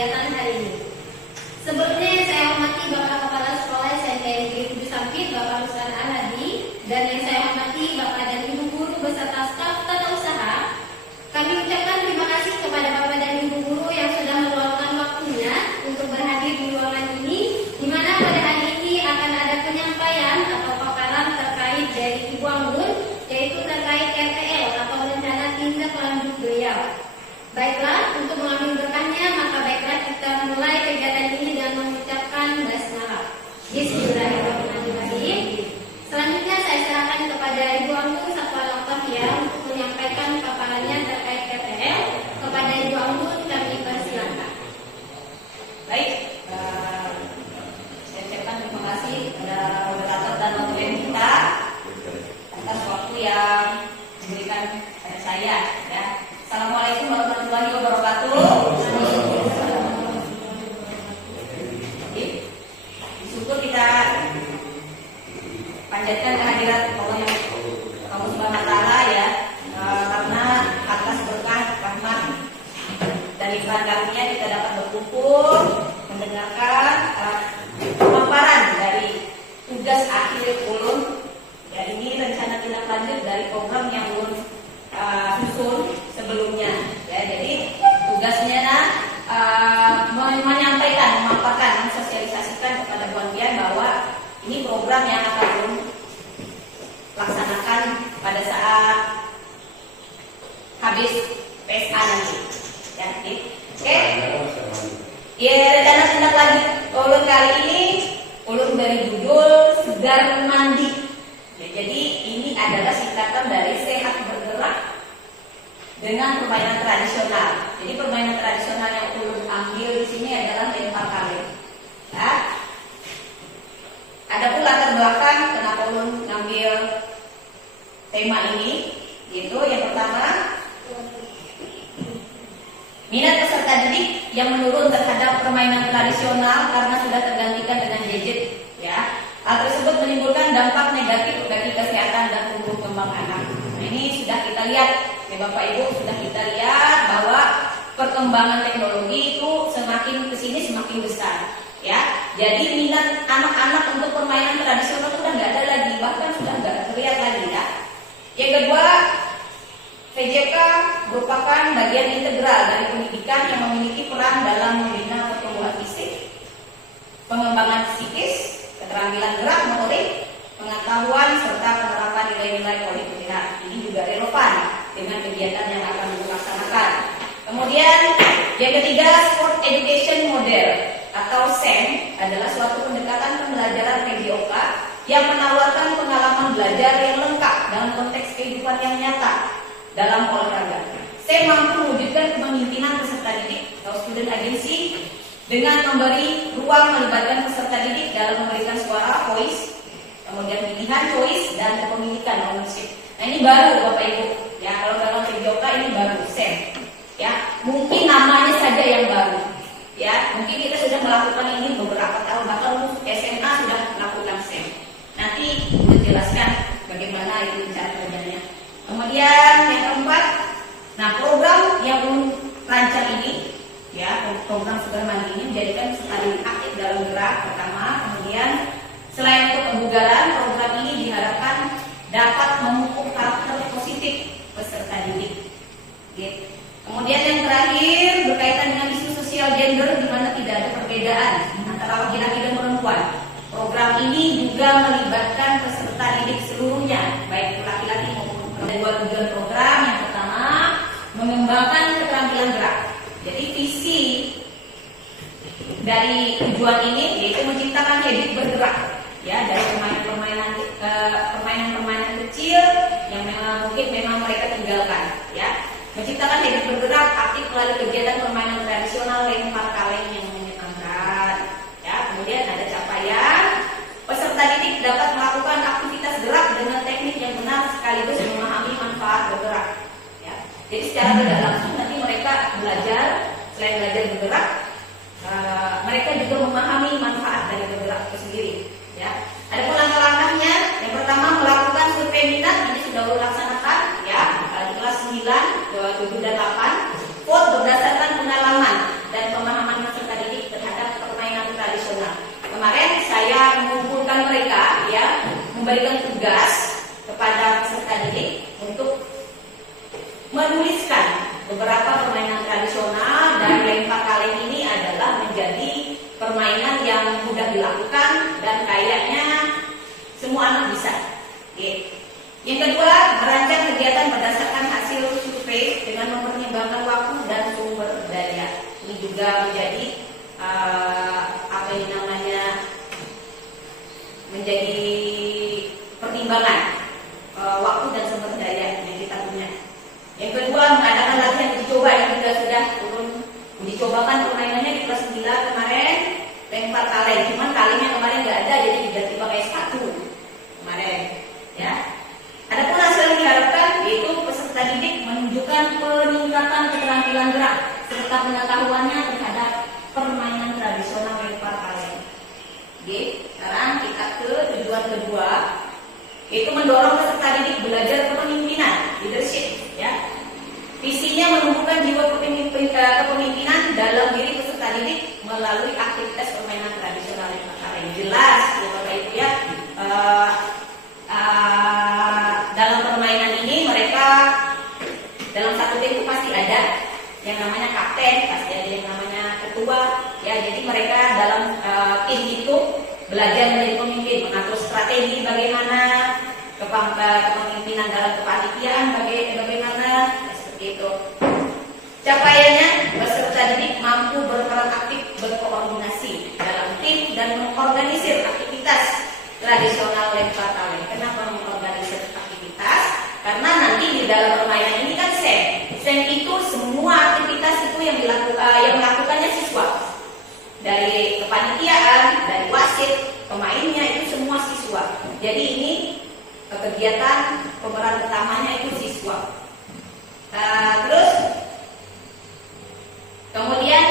kegiatan hari ini. Sebelumnya saya hormati Bapak Kepala Sekolah SMK Negeri 7 Sampit, Bapak Ruslan Al-Hadi, dan yang saya hormati Bapak dan Ibu Guru beserta staf tata usaha. Kami ucapkan terima kasih kepada Bapak dan Ibu Guru yang sudah meluangkan waktunya untuk berhadir di ruangan ini, di mana pada hari ini akan ada penyampaian atau paparan terkait dari Ibu Anggun, yaitu terkait RTL atau rencana tindak lanjut beliau. Baiklah, untuk mengambil berkahnya, maka baiklah kita mulai kegiatan ini dengan mengucapkan basmalah. Bismillahirrahmanirrahim. Selanjutnya saya serahkan kepada Ibu Anggun Satwal Al-Qahiyah untuk menyampaikan paparannya terkait RTL. Kepada Ibu Anggun kami persilakan. Baik, saya ucapkan terima kasih kepada moderator dan moderator kita atas waktu yang diberikan pada saya. Ya. Assalamualaikum warahmatullahi wabarakatuh. Syukur kita panjatkan kehadiran Allah Subhanahu wa taala ya, karena atas berkah rahmat dari karunia kita dapat berkumpul mendengarkan pemaparan dari tugas akhir ulun. Ya, ini rencana tindak lanjut dari program yang ulun susun sebelumnya. Ya, jadi tugasnya menyampaikan, memaparkan, mensosialisasikan kepada Buan bahwa ini program yang akan ulun laksanakan pada saat habis PSA nanti. Ya, oke. Ya, rencana tindak lanjut ulun kali ini ulun beri judul Segar Mandi. Ya, jadi ini adalah singkatan dari sehat bergerak dengan permainan tradisional. Jadi permainan tradisional yang ulun ambil di sini adalah lempar kaleng. Ya. Ada pula latar belakang kenapa ulun ngambil tema ini. Itu yang pertama, minat peserta didik yang menurun terhadap permainan tradisional karena sudah tergantikan dengan gadget. Ya. Hal tersebut menimbulkan dampak negatif bagi kesehatan dan tumbuh kembang anak. Nah, ini sudah kita lihat, ya Bapak Ibu, sudah kita lihat bahwa perkembangan teknologi itu semakin kesini semakin besar. Ya, jadi minat anak-anak untuk permainan tradisional sudah nggak ada lagi, bahkan sudah nggak terlihat lagi ya. Yang kedua, VJK merupakan bagian integral dari pendidikan yang memiliki peran dalam membina pertumbuhan fisik, pengembangan psikis, keterampilan gerak motorik, pengetahuan serta penerapan nilai-nilai politik. Ini juga relevan dengan kegiatan yang akan dilaksanakan. Kemudian yang ketiga, Sport Education Model atau SEM adalah suatu pendekatan pembelajaran PJOK yang menawarkan pengalaman belajar yang lengkap dalam konteks kehidupan yang nyata dalam olahraga. SEM mampu mewujudkan kepemimpinan peserta didik atau student agency dengan memberi ruang melibatkan peserta didik dalam memberikan suara, voice, kemudian pilihan, choice, dan kepemilikan, ownership. Nah, ini baru Bapak Ibu. Ya, kalau dalam PJOK ini baru SEM. Ya, mungkin namanya saja yang baru. Ya, mungkin kita sudah melakukan ini beberapa tahun, bahkan SMA sudah melakukan SEM. Nanti menjelaskan bagaimana itu cara kerjanya. Kemudian yang keempat, nah program yang rancang ini, ya program Segar Mandi ini menjadikan peserta didik aktif dalam gerak pertama. Kemudian selain untuk kebugaran, program ini diharapkan dapat memupuk karakter positif peserta didik. Gitu. Kemudian yang terakhir berkaitan dengan isu sosial gender, di mana tidak ada perbedaan antara laki-laki dan perempuan. Program ini juga melibatkan peserta didik seluruhnya, baik laki-laki maupun perempuan. Ada dua tujuan program. Yang pertama, mengembangkan keterampilan gerak. Jadi visi dari tujuan ini yaitu menciptakan habit bergerak, ya, dari permainan-permainan kecil yang mungkin mereka tinggalkan, ya. Menciptakan habit bergerak aktif melalui kegiatan permainan tradisional lempar kaleng yang menyenangkan. Ya, kemudian ada capaian peserta didik dapat melakukan aktivitas gerak dengan teknik yang benar sekaligus memahami manfaat bergerak. Ya, jadi secara tidak langsung nanti mereka belajar, selain belajar bergerak, mereka juga memahami manfaat dari bergerak itu sendiri. Ya, ada pun langkah-langkahnya. Yang pertama, melakukan survei minat. Ini sudah dilaksanakan, ya, di kelas 9, 7 dan 8. Vote berdasarkan pengalaman dan pemahaman masing-masing Yang kedua, merancang kegiatan berdasarkan hasil survei dengan mempertimbangkan waktu dan sumber daya. Ini juga menjadi apa yang namanya menjadi pertimbangan waktu dan sumber daya yang kita punya. Yang kedua, mengadakan latihan uji coba. Ini juga sudah turun uji cobakan permainannya di kelas 9 kemarin, lempar kaleng. Cuman kalengnya kemarin nggak ada, jadi diganti pakai sepatu kemarin. Ya. Adapun hasil yang diharapkan yaitu peserta didik menunjukkan peningkatan keterampilan gerak serta pengetahuannya terhadap permainan tradisional lempar kaleng. Oke, sekarang kita ke tujuan kedua, yaitu mendorong peserta didik belajar kepemimpinan, leadership. Ya, visinya menumbuhkan jiwa kepemimpinan dalam diri peserta didik melalui aktivitas permainan tradisional lempar kaleng. Jelas, ya Bapak Ibu ya. Dalam permainan ini mereka dalam satu tim itu pasti ada yang namanya kapten, pasti ada yang namanya ketua. Ya, jadi mereka dalam tim itu belajar menjadi pemimpin, mengatur strategi bagaimana, kepemimpinan dalam kepanitiaan bagaimana, ya, seperti itu. Capaiannya, peserta didik mampu berperan aktif berkoordinasi dalam tim dan mengorganisir aktivitas tradisional lempar kaleng. Kenapa mengorganisir aktivitas? Karena nanti di dalam permainan ini kan SEM itu semua aktivitas itu yang melakukannya siswa. Dari kepanitiaan, dari wasit, pemainnya itu semua siswa. Jadi ini kegiatan pemeran utamanya itu siswa. Terus kemudian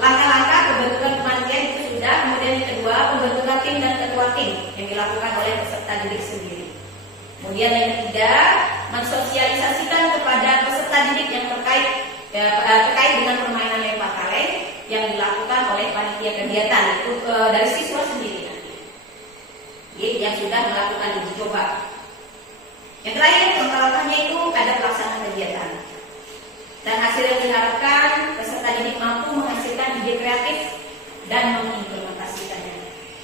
langkah-langkah pembentukan panitia itu sudah. Kemudian yang kedua, pembentukan tim dan ketua tim yang dilakukan oleh peserta didik sendiri. Kemudian yang ketiga, mensosialisasikan kepada peserta didik yang terkait dengan permainan lempar kaleng yang dilakukan oleh panitia kegiatan itu dari siswa sendiri nanti. Yang sudah melakukan uji coba. Yang terakhir, langkah-langkahnya itu ada pelaksanaan kegiatan. Dan hasil yang diharapkan peserta didik mampu menghasilkan ide kreatif dan mengimplementasikannya.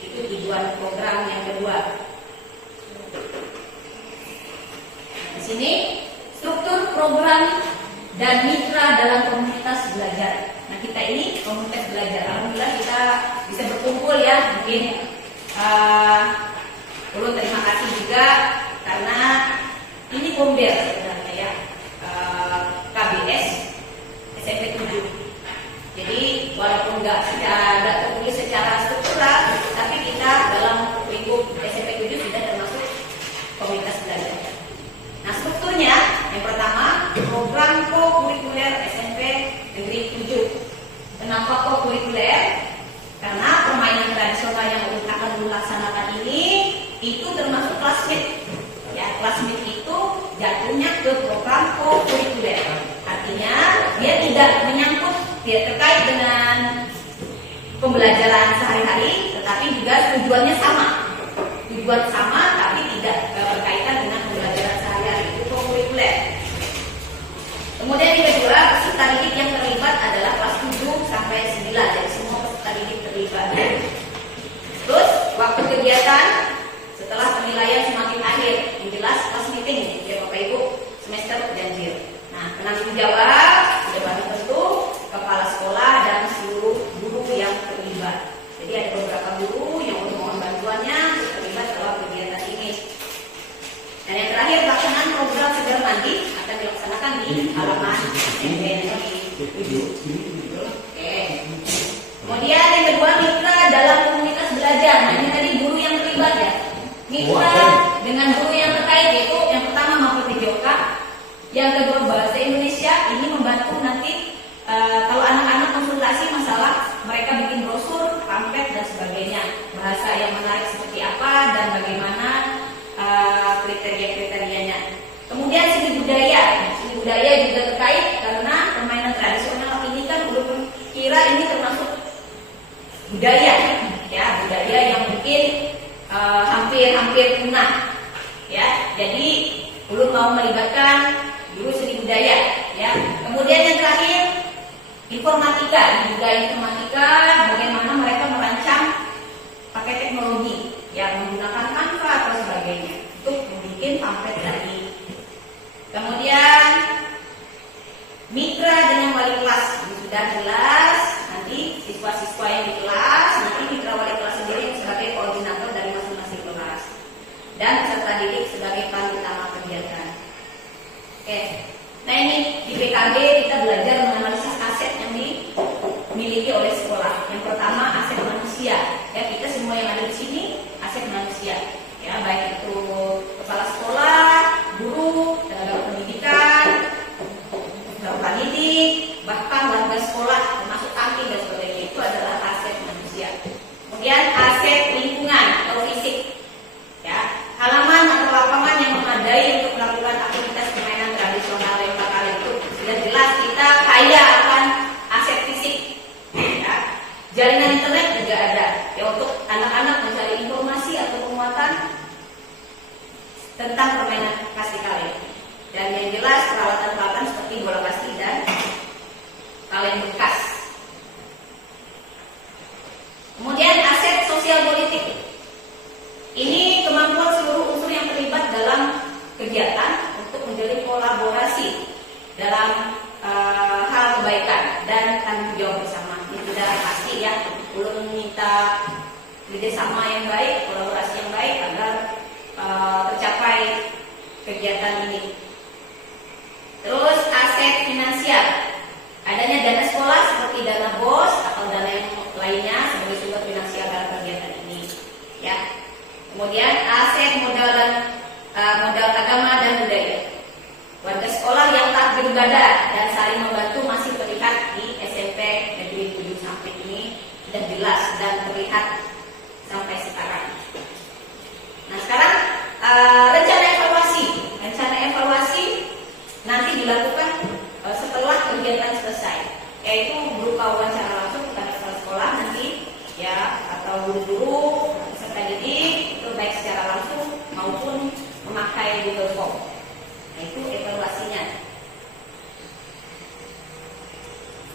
Itu tujuan program yang kedua. Di sini struktur program dan mitra dalam komunitas belajar. Nah, kita ini komunitas belajar. Alhamdulillah kita bisa berkumpul ya. Mungkin perlu terima kasih juga karena ini Bomber sebenarnya ya. KBS SMP 7. Jadi walaupun nggak tertulis secara struktural, tapi kita dalam lingkup SMP 7 sudah termasuk komunitas belajar. Nah, strukturnya yang pertama program co-kurikuler SMP Negeri 7. Kenapa co-kurikuler? Karena permainan tradisional yang akan dilaksanakan ini itu termasuk classmate. Ya, classmate itu jatuhnya ke program co-kurikuler. Artinya dia tidak menyangkut, dia terkait dengan pembelajaran sehari-hari, tetapi juga tujuannya sama. Tujuan sama tapi tidak berkaitan dengan pembelajaran sehari-hari, itu co-kurikuler. Kemudian yang kedua, peserta didik yang terlibat adalah kelas 7 sampai 9, jadi semua peserta didik terlibat. Terus waktu kegiatan setelah penilaian semakin akhir, yang jelas kelas meeting ya Bapak Ibu, semester ganjil. Nah, penanggung jawab sudah barang tentu kepala sekolah dan seluruh guru yang terlibat. Jadi ada beberapa guru yang mohon bantuannya terlibat dalam kegiatan ini. Dan yang terakhir, pelaksanaan program segar mandi akan dilaksanakan di halaman SMP Negeri 7. Oke. Kemudian yang kedua, mitra dalam komunitas belajar. Nah, ini tadi guru yang terlibat ya. Mitra dengan guru yang terkait, yaitu yang pertama Mapel Videoka, yang kedua bahasa Indonesia. Ini membantu nanti kalau anak-anak konsultasi masalah mereka bikin brosur, pamflet dan sebagainya, bahasa yang menarik seperti apa dan bagaimana kriteria-kriterianya. Kemudian seni budaya juga terkait karena permainan tradisional ini kan belum kira ini termasuk budaya, ya budaya yang mungkin hampir punah, ya. Jadi belum mau melibatkan guru seni budaya, ya. Kemudian yang terakhir informatika, juga informatika bagaimana mereka merancang pakai teknologi yang menggunakan Canva atau sebagainya untuk membuat pamflet lagi. Kemudian mitra dengan wali kelas ini sudah jelas. Nanti siswa-siswa yang di kelas, nanti mitra wali kelas sendiri sebagai koordinator dari masing-masing kelas, dan peserta didik sebagai peran utama kegiatan. Oke, nah ini di PKB kita belajar menganalisis aset yang dimiliki oleh sekolah. Yang pertama aset manusia. Ya, kita semua yang ada di sini aset manusia. Ya, baik itu kepala sekolah, guru, tenaga pendidikan, pendidik, bahkan warga sekolah, termasuk kantin dan sebagainya, itu adalah aset manusia. Kemudian aset lingkungan atau fisik. Ya, halaman atau lapangan yang memadai untuk melakukan aktivitas permainan tradisional yang bakal itu sudah jelas kita kaya akan aset fisik. Ya, jaringan internet juga ada. Ya, untuk anak-anak mencari informasi atau penguatan tentang permainan pasti kalian. Dan yang jelas peralatan-peralatan seperti bola pasti dan kaleng bekas. Kemudian aset sosial politik. Ini kemampuan seluruh unsur yang terlibat dalam kegiatan untuk menjalin kolaborasi dalam hal kebaikan dan tanggung jawab bersama. Ini sudah pasti ya, perlu meminta kerjasama yang baik, kolaborasi yang baik agar tercapai kegiatan ini. Terus aset finansial, adanya dana sekolah seperti dana BOS atau dana yang lainnya sebagai sumber finansial dalam kegiatan ini. Ya. Kemudian aset modal dan modal agama dan budaya. Warga sekolah yang tak beribadah dan saling membantu masih terlihat di SMP Negeri 7 Sampit ini sudah jelas dan terlihat sampai sekarang. Nah, sekarang rencana evaluasi nanti dilakukan setelah kegiatan selesai, yaitu berupa wawancara langsung kepada kepala sekolah nanti ya, atau guru-guru peserta didik itu baik secara langsung maupun memakai Google Form. Nah, itu evaluasinya.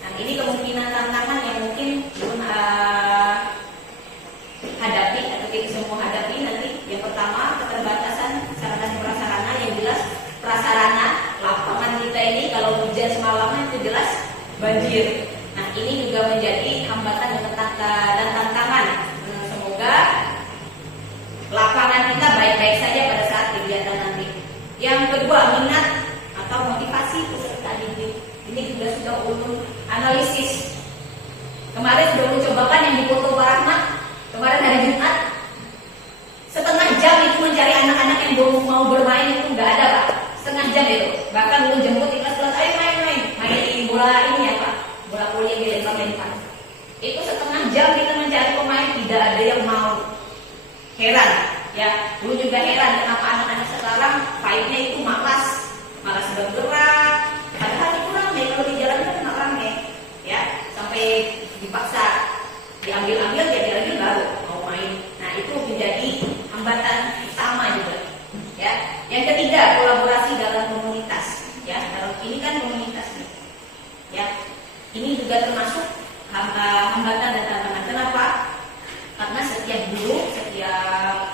Nah, ini kemungkinan tantangan yang mungkin belum hadapi atau kita semua hadapi nanti. Yang pertama, keterbatasan sarana dan prasarana. Yang jelas prasarana lapangan kita ini kalau hujan semalaman itu jelas banjir. Nah, ini juga menjadi hambatan dan tantangan. Semoga lapangan kita baik-baik saja pada saat kegiatan nanti. Yang kedua, minat atau motivasi peserta didik. Ini juga sudah ulun analisis. Kemarin sudah mencobakan yang di foto Pak Rahmat. Kemarin hari Jumat setengah jam itu mencari anak-anak yang mau bermain itu nggak ada Pak. Setengah jam itu. Bahkan belum jemput di kelas, ayo main bola ini ya Pak, bola voli yang dilempar-lempar. Itu setengah jam kita mencari pemain, tidak ada yang mau. Heran ya, dulu juga heran kenapa anak-anak sekarang fight-nya itu malas bergerak. Padahal itu ramai, kalau di jalan kan ramai ya, sampai dipaksa diambil jadi lagi baru mau main. Nah, itu menjadi hambatan utama juga ya. Yang ketiga, kolaborasi dalam komunitas ya. Dalam ini kan komunitas nih ya, ini juga termasuk hambatan dan tantangan. Kenapa? Karena setiap guru, setiap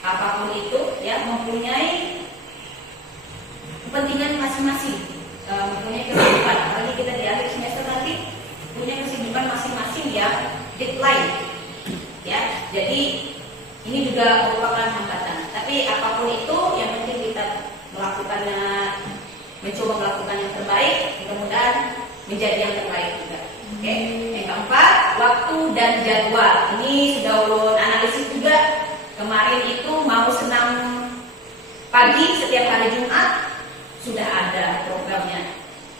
apapun itu ya mempunyai kepentingan masing-masing, mempunyai kesibukan. Apalagi kita di akhir semester nanti punya kesibukan masing-masing ya, deadline ya. Jadi ini juga merupakan hambatan. Tapi apapun itu yang penting kita mencoba melakukan yang terbaik, mudah-mudahan menjadi yang terbaik juga. Oke. Yang keempat, waktu dan jadwal. Ini sudah ulun analisis juga. Kemarin itu mau senam pagi setiap hari Jumat sudah ada programnya.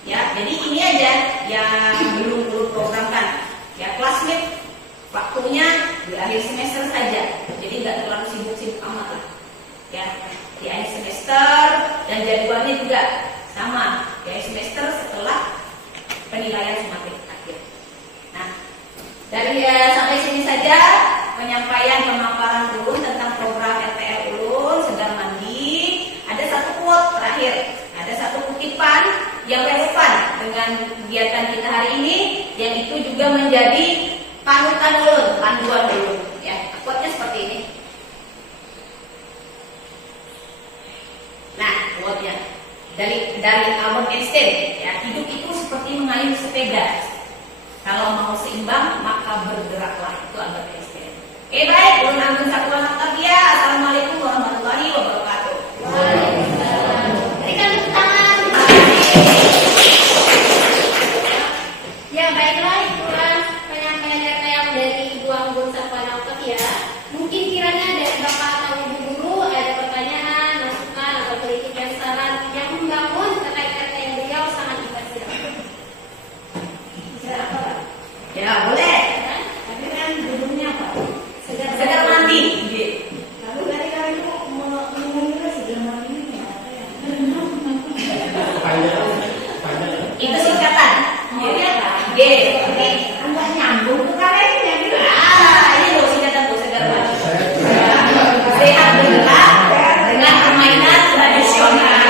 Ya, jadi ini aja yang belum programkan. Ya, classmate waktunya di akhir semester saja. Jadi nggak terlalu sibuk-sibuk amat lah. Ya, di akhir semester dan jadwalnya juga sama. Di akhir semester setelah penilaian semakin akhir. Nah, dari sampai sini saja penyampaian pemaparan ulun tentang program RTL ulun Segar Mandi. Ada satu quote terakhir, ada satu kutipan yang relevan dengan kegiatan kita hari ini, yang itu juga menjadi panutan ulun, panduan ulun. Ya, quote-nya seperti ini. dari Albert Einstein, ya, hidup itu seperti mengayuh sepeda. Kalau mau seimbang maka bergeraklah, itu Albert Einstein. Oke, baik, ulun ampun sakuan ya. Assalamualaikum warahmatullahi wabarakatuh. Waalaikumsalam. Berikan tepuk tangan. Ya, baiklah, itulah penyampaian yang dari Ibu Anggun Sapuan ya. Mungkin kiranya dari Bapak atau Ibu Guru ada pertanyaan, masukan atau kritik dan saran yang membangun terkait kata yang beliau sangat difasilkan. Bisa apa, Pak? Ya, boleh. Ya, Tapi kan judulnya apa? segar Segar mandi. Lalu dari kali itu ngomongnya sudah mandi ini apa ya? Itu singkatan. Iya, Pak. G. Enggak nyambung tuh karenanya gitu. Ini loh singkatan tuh segar mandi. Sehat bergerak dengan permainan tradisional.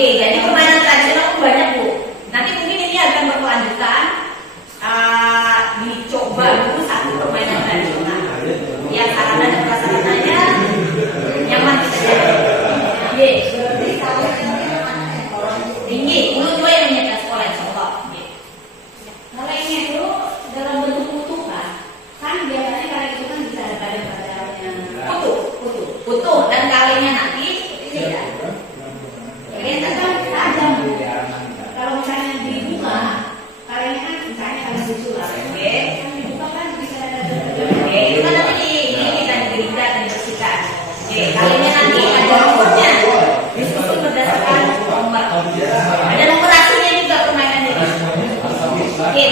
Jadi permainan tradisional itu banyak Bu. Nanti mungkin ini akan berkelanjutan. Dicoba dulu satu permainan tradisional. Yang sarana dan prasarananya nyaman saja. Tinggi, mulut gue yang menyiapkan sekolah insya Allah. Kalau ini itu dalam bentuk utuh kan biasanya kalau itu kan bisa ada pada-padanya. Utuh dan kalinya nanti ini ya. Ini kan tajam. Kalau misalnya dibuka, kalinya kan misalnya kalau disulap, kan dibuka kan bisa ada Oke, itu kan nanti kita digerita dan dibersihkan. Oke, kalinya nanti ada nomornya. Disusun berdasarkan nomor. Ada numerasinya juga permainan ini. Oke.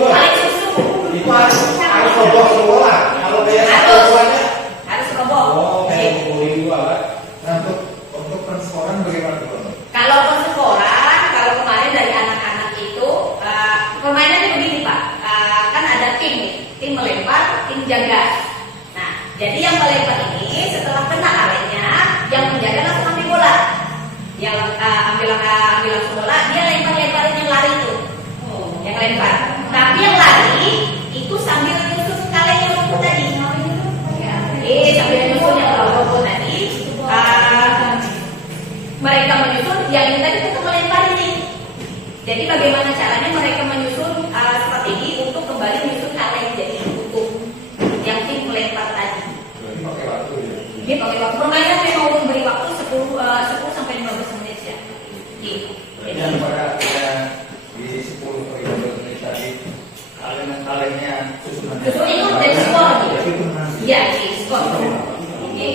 Paling susu. Harus roboh semua. Kalau biaya semuanya. Harus roboh. Oh, Oke. kayak boleh dua kan. Nah, untuk persekoran bagaimana tuh? Kalau persekoran, kalau kemarin dari anak-anak itu permainannya begini Pak. Kan ada tim melempar, tim jaga. Nah, jadi yang melempar ini setelah kena arennya, yang menjaga langsung ambil bola. Yang ambil langsung bola, dia lemparin yang lari itu. Yang lempar. Tapi yang lari itu sambil nyusun kaleng yang rumput tadi. Sambil nyusun yang rumput tadi. Mereka menyusun, yang ini tadi untuk melempar ini. Jadi bagaimana caranya mereka menyusun strategi untuk kembali menyusun kaleng jadi utuh yang tim melempar tadi. Berarti pakai waktu ya. Ini pakai waktu permainan memang memberi waktu 10 sampai 15 menit ya. Gitu. Jadi pada di 10 atau 15 menit tadi kalengnya susunan. Susun itu dari skor. Jadi itu nanti. Iya, skor. Oke.